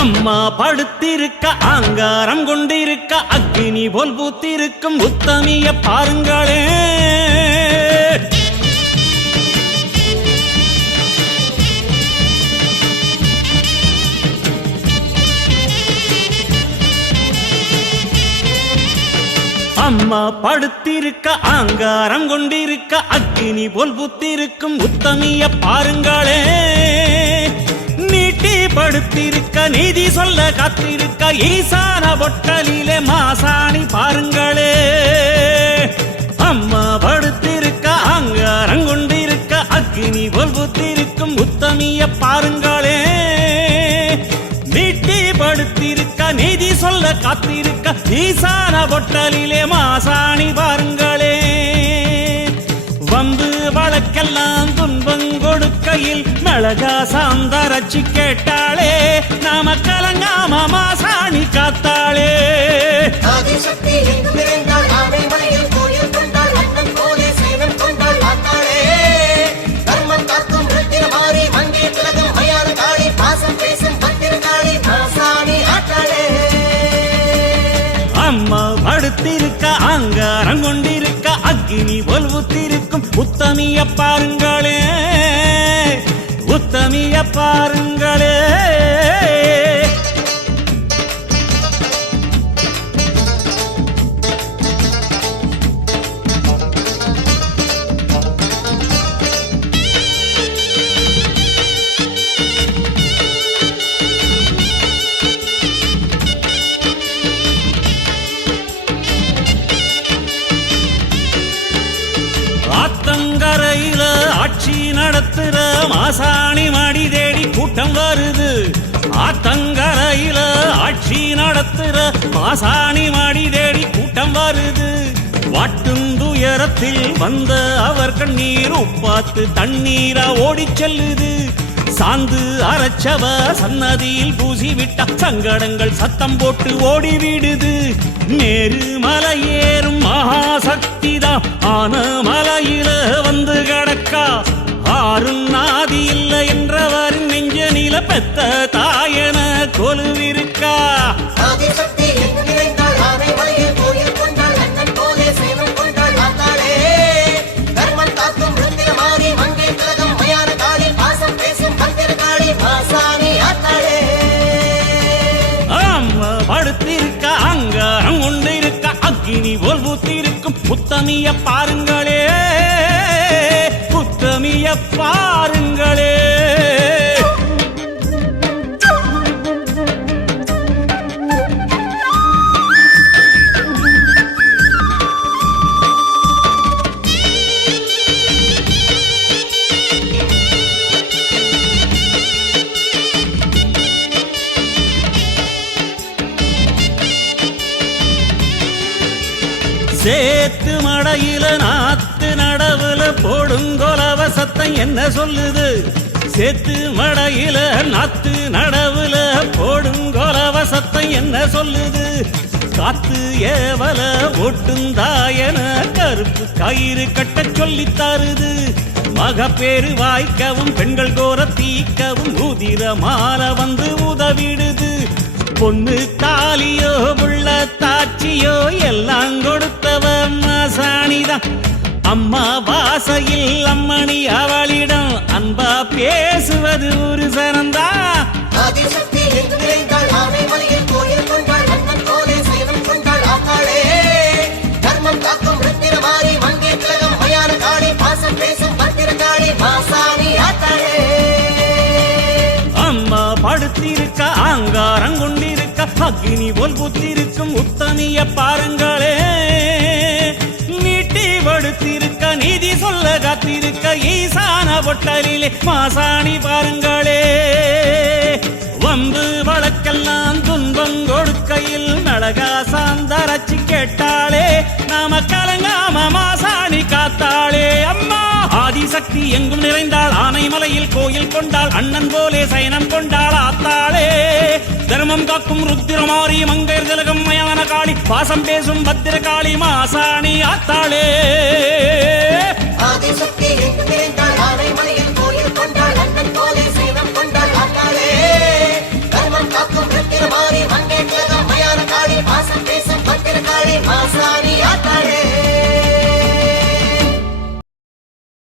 அம்மா படுத்திருக்க ஆங்காரம் கொண்டிருக்க அக்னி போல் பூத்திருக்கும் உத்தமிய பாருங்களே அம்மா படுத்திருக்க ஆங்காரம் கொண்டிருக்க அக்கினி போல் புத்திருக்கும் உத்தமிய பாருங்களே. நீட்டி படுத்திருக்க நீதி சொல்ல காத்திருக்க ஈசான பொட்டலிலே மாசாணி பாருங்களே. அம்மா படுத்திருக்க ஆங்காரம் கொண்டிருக்க அக்கினி போல் புத்திருக்கும் உத்தமிய பாருங்களே. சொல்ல காத்திருக்க ஈசான பொட்டலிலே மாசாணி பாருங்களே. வந்து வழக்கெல்லாம் துன்பம் கொடுக்கையில் மிளகா சாந்தரச்சி கேட்டாளே நாம கலங்காம மாசாணி காத்தாளே. அக்கினி போல் உத்திருக்கும் உத்தமிய பாருங்களே. உத்தமிய பாருங்க கத்துற மாசாணி மடி தேடி கூட்டம் வருது. ஆத்தங்கரையில ஆட்சி நடத்துற மாசாணி மடி தேடி கூட்டம் வருது. வாட்டுந்துயரத்தில் வந்த அவர் கண்ணீர் உப்பாத்து தண்ணீரா ஓடிச் செல்லுது. சாந்து அரைச்சவ சன்னதியில் பூசி விட்ட சங்கடங்கள் சத்தம் போட்டு ஓடி விடுது நேரு மலையேறும் மகாசக்திதான் ஆன மலையில வந்து கிடக்கா. ஆறும் நாதி இல்லை என்றவரின் நெஞ்ச நில பெத்த தாயன கொலுவிருக்கா? படுத்திருக்க அங்காரம் கொண்டிருக்க அக்கினி போல் பூத்திருக்கும் புத்தமிய பாருங்களே. பாருங்களே. சேத்து மடையில நாத்து நடவுல போடுங்கொலவ சத்தம் என்ன சொல்லுது? சேத்து மடையில நாத்து நடவுல போடுங்கொலவ சத்தம் என்ன சொல்லுது? காத்து ஏவல ஒட்டுந்தாயன கருப்பு கயிறு கட்ட சொல்லித் தருது. மகப்பேறு வாய்க்கவும் பெண்கள் கோர தீக்கவும் உதிர மாலை வந்து உதவிடுது. பொண்ணு தாலியோ உள்ள தாட்சியோ எல்லாம் கொடுத்தவ மாசாணிதான் அம்மா வாசையில் அம்மணி அவளிடம் அன்பா பேசுவது ஒரு சனந்தா அக்னி போல் புத்திருக்கும் உத்தமிய பாருங்களே. நீட்டி வடுத்திருக்க நீதி சொல்ல காத்திருக்க ஈசான பொட்டலிலே மாசாணி பாருங்களே. வம்பு வழக்கெல்லாம் துன்பம் கொடுக்கையில் மிளகா சாந்தரச்சி கேட்டாலே நாம கலங்காம மாசாணி கா சக்தி எங்கும் நிறைந்தாள் ஆனைமலையில் கோயில் கொண்டாள் அண்ணன் போலே சயனம் கொண்டாள் ஆத்தாளே. தர்மம் காக்கும் ருத்திரமாரி மங்கையர் திலகம் மயான காளி பாசம் பேசும் பத்திரகாளி மாசாணி ஆத்தாளே. ஆதிசக்தி எங்கும் நிறைந்தாள்